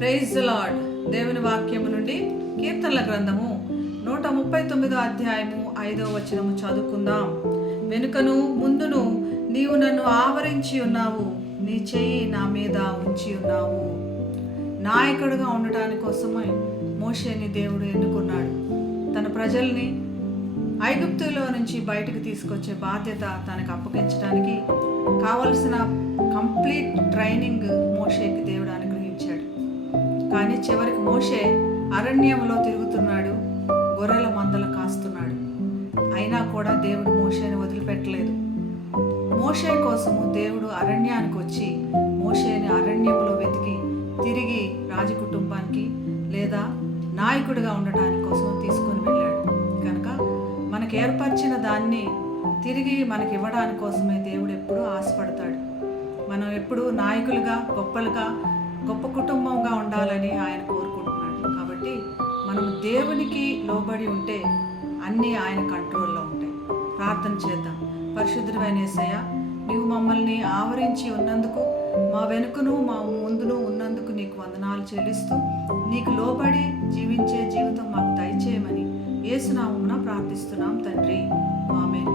Praise the lord. దేవుని వాక్యము నుండి కీర్తనల గ్రంథము 139 అధ్యాయము 5వ వచనము చదువుకుందాం. వెనుకను ముందును నీవు నన్ను ఆవరించి ఉన్నావు, నీ చెయ్యి నా మీద ఉంచి ఉన్నావు. నాయకుడిగా ఉండటాని కోసమై మోషేని దేవుడు ఎన్నుకున్నాడు. తన ప్రజల్ని ఐగుప్తులో నుంచి బయటకు తీసుకొచ్చే బాధ్యత తనకు అప్పగించడానికి కావలసిన కంప్లీట్ ట్రైనింగ్ మోషేకి దేవుడు అనుగ్రహించాడు. కానీ చివరికి మోషే అరణ్యంలో తిరుగుతున్నాడు, గొర్రెల మందలు కాస్తున్నాడు. అయినా కూడా దేవుడు మోషేని వదిలిపెట్టలేదు. మోషే కోసము దేవుడు అరణ్యానికి వచ్చి మోషేని అరణ్యంలో వెతికి తిరిగి రాజకుటుంబానికి లేదా నాయకుడిగా ఉండటానికి కోసం తీసుకొని వెళ్ళాడు. కనుక మనకు ఏర్పరిచిన దాన్ని తిరిగి మనకి ఇవ్వడానికి కోసమే దేవుడు ఎప్పుడూ ఆశపడతాడు. మనం ఎప్పుడూ నాయకులుగా గొప్ప కుటుంబంగా ఉండాలని ఆయన కోరుకుంటున్నాడు. కాబట్టి మనం దేవునికి లోబడి ఉంటే అన్నీ ఆయన కంట్రోల్లో ఉంటాయి. ప్రార్థన చేద్దాం. పరిశుద్ధుడైన యేసయ్య, నీవు మమ్మల్ని ఆవరించి ఉన్నందుకు, మా వెనుకను మా ముందును ఉన్నందుకు నీకు వందనాలు చెల్లిస్తూ, నీకు లోబడి జీవించే జీవితం మాకు దయచేయమని యేసు నామమున ప్రార్థిస్తున్నాం తండ్రి. ఆమేన్.